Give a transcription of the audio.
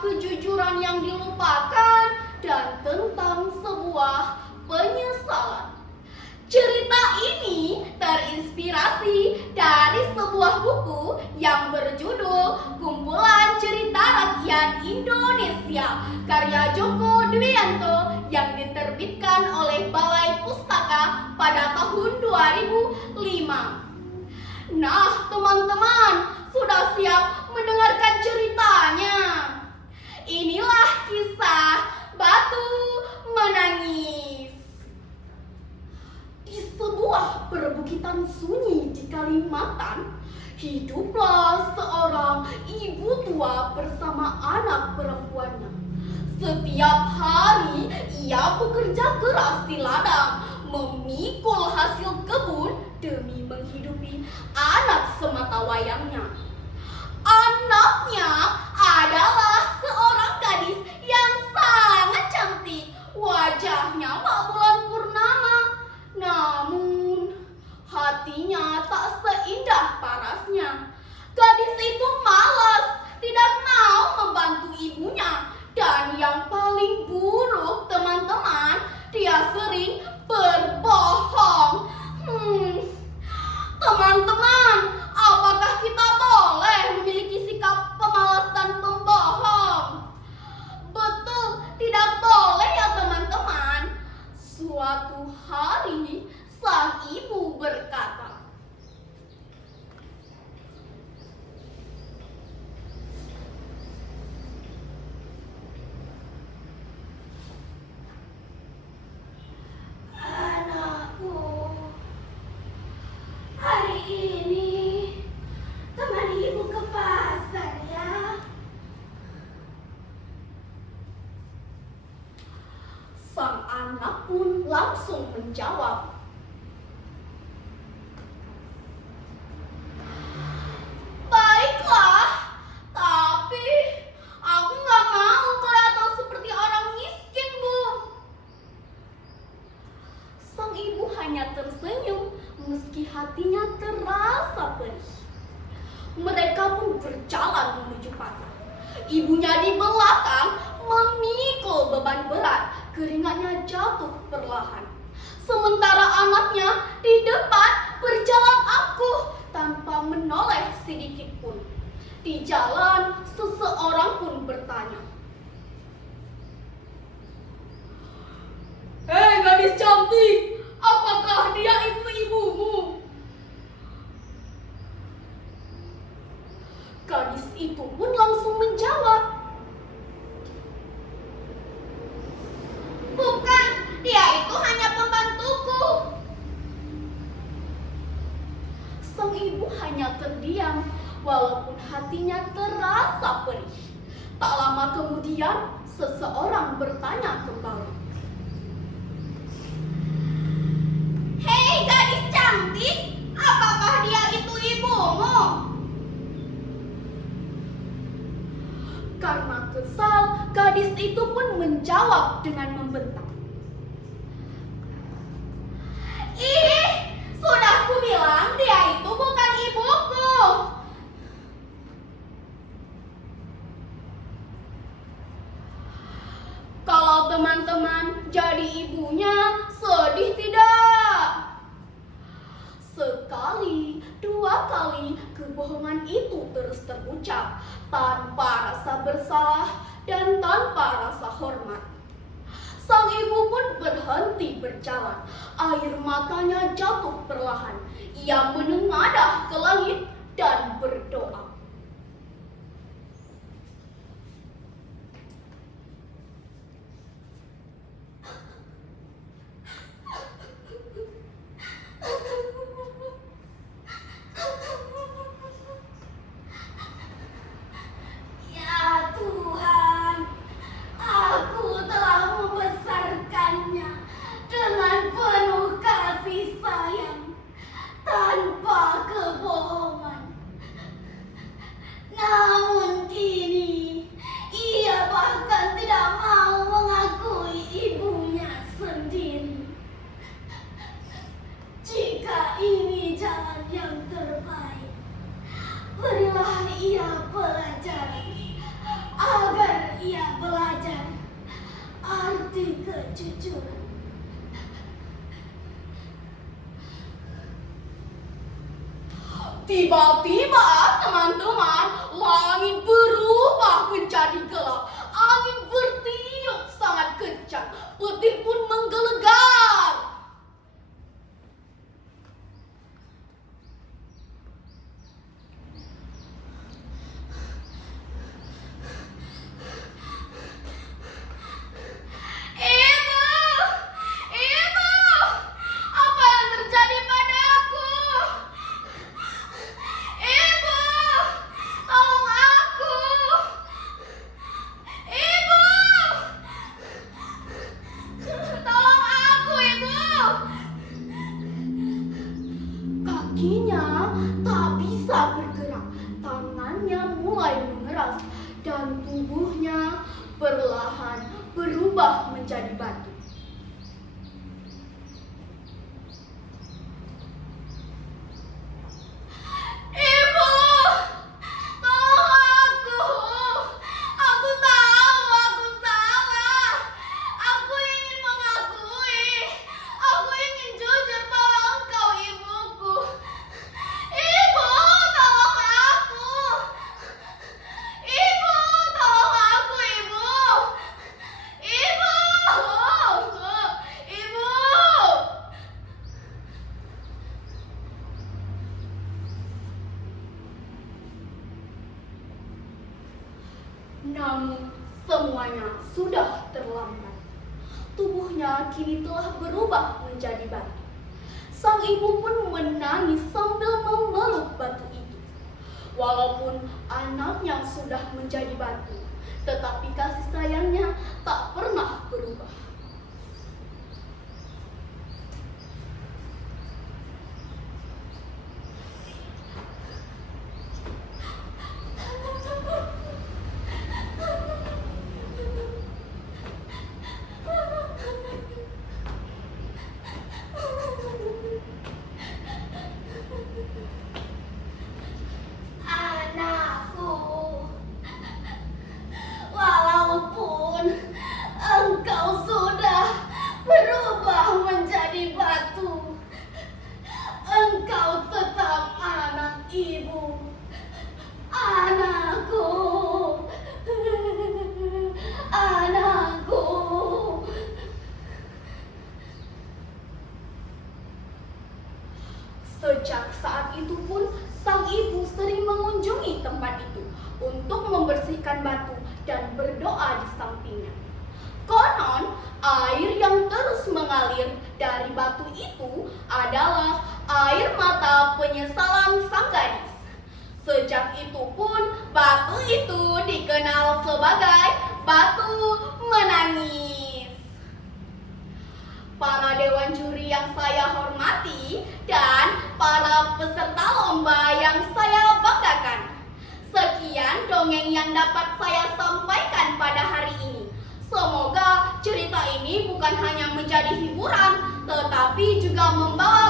kejujuran yang dilupakan dan tentang sebuah penyesalan. Cerita ini terinspirasi dari sebuah buku yang berjudul Kumpulan Cerita Rakyat Indonesia karya Djoko Dwianto yang diterbitkan oleh Balai Pustaka pada tahun 2005. Nah, teman-teman, sudah siap mendengarkan ceritanya? Inilah kisah Batu Menangis. Di sebuah perbukitan sunyi di Kalimantan, hiduplah seorang ibu tua bersama anak perempuannya. Setiap hari ia bekerja keras di ladang, memikul hasil kebun demi menghidupi anak sematawayangnya. Anaknya adalah seorang gadis yang sangat cantik, wajahnya bak bulan purnama. Namun, hatinya tak seindah parasnya. Gadis itu malas, tidak mau membantu ibunya. Dan yang paling buruk, teman-teman, dia sering berbohong. Teman-teman, apakah kita boleh memiliki sikap pemalas dan pembohong? Betul, tidak boleh ya teman-teman. Suatu hari, sang ibu berkata, "Anakku, hari ini temani ibu ke pasar ya." Sang anak pun langsung menjawab, "Baiklah, tapi aku nggak mau kelihatan seperti orang miskin, Bu." Sang ibu hanya tersenyum meski hatinya terasa perih. Mereka pun berjalan menuju pasar. Ibunya di belakang memikul beban berat, keringatnya jatuh perlahan. Sementara anaknya di depan berjalan angkuh tanpa menoleh sedikit pun. Di jalan, seseorang pun bertanya, "Hei gadis cantik, apakah dia itu ibumu?" Gadis itu pun langsung menjawab, "Bukan, dia itu hanya pembantuku." Sang ibu hanya terdiam walaupun hatinya terasa perih. Tak lama kemudian seseorang bertanya kembali, "Hei gadis cantik, apakah dia itu ibumu?" Karena kesal, gadis itu pun menjawab dengan membentak, "Ih, sudah kubilang dia itu bukan ibuku." Kalau teman-teman jadi ibunya, sedih tidak? Sekali, dua kali, kebohongan itu terus terucap tanpa rasa bersalah dan tanpa rasa hormat. Sang ibu pun berhenti berjalan. Air matanya jatuh perlahan. Ia menengadah ke langit dan berdoa, "Ya Tuhan, aku telah membesarkannya dengan penuh kasih sayang, tanpa kebohongan. arti kejujuran. Tiba-tiba, teman-teman, langit berubah menjadi gelap. Angin bertiup sangat kencang. Petir pun menggelegar. Ibu! Ibu! Apa yang terjadi padaku? Ibu! Tolong aku! Ibu! Tolong aku, Ibu! Kakinya tak bisa bergerak, tangannya mulai mengeras, dan tubuhnya perlahan berubah menjadi batu. Ibu, tolong aku. Aku tahu aku salah. Aku ingin mengakui. Aku ingin jujur pada engkau, ibuku. Ibu, tolong aku. Ibu, tolong aku, Ibu. Ibu! Ibu! Namun semuanya sudah terlambat. Tubuhnya kini telah berubah menjadi batu. Sang ibu pun menangis sambil memeluk batu itu. Walaupun anaknya sudah menjadi batu, tetapi kasih sayangnya tak pernah berubah. Anakku, walaupun engkau sudah berubah menjadi batu, engkau tetap anak ibu. Anakku, anakku. Sejak saat itu pun, sang ibu sering mengunjungi tempat itu untuk membersihkan batu dan berdoa di sampingnya. Konon, air yang terus mengalir dari batu itu adalah air mata penyesalan sang gadis. Sejak itu pun, batu itu dikenal sebagai batu menangis. Para dewan juri yang saya hormati dan para peserta lomba yang saya banggakan. Sekian dongeng yang dapat saya sampaikan pada hari ini. Semoga cerita ini bukan hanya menjadi hiburan, tetapi juga membawa